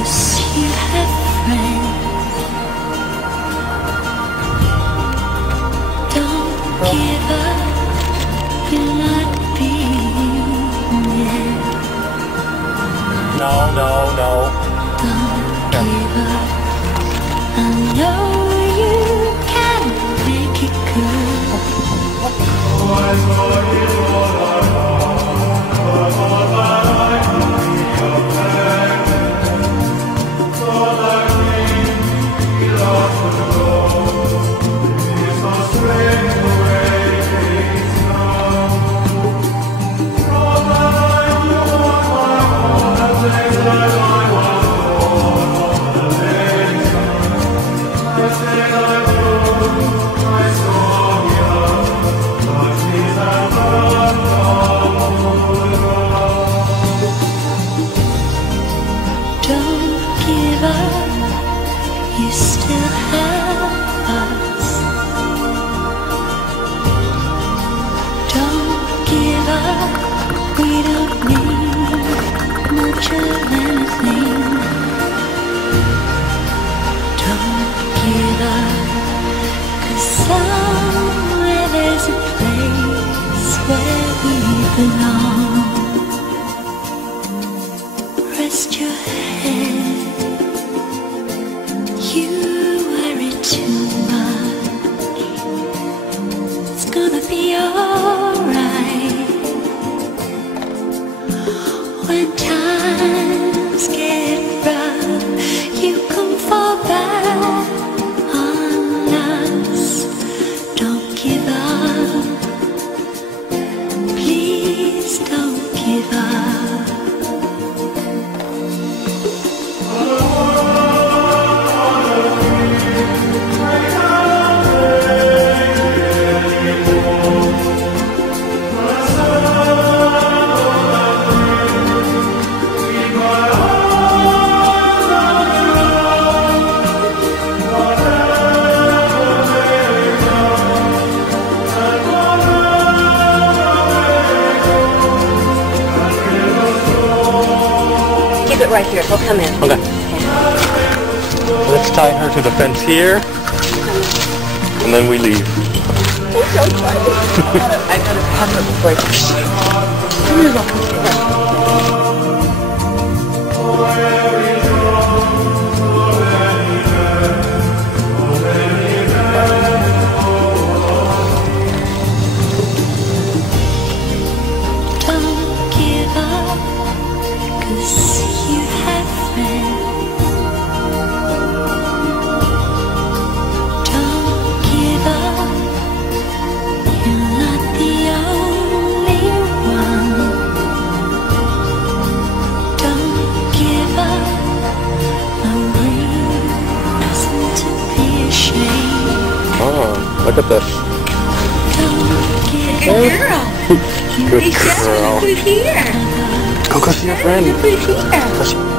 'cause you have friends. Don't give up, you're not being yet. No. Don't give up, I know you can make it good. Don't give up, you still have us. Don't give up, we don't need much of anything. Don't give up, 'cause somewhere there's a place where we belong. Rest your head, you worry too much. It's gonna be alright. When times get rough, you can fall back on us. Don't give up, please don't give up. Keep it right here, he'll come in. Okay. Let's tie her to the fence here, and then we leave. I'm so excited. I gotta pet her before I come here, look. Don't give up, 'cause you have friends. Don't give up, you're not the only one. Don't give up, no reason to be ashamed. Oh, look at this. Don't give Good up. girl. Good girl. Who's here? Go see your friend. Who's here?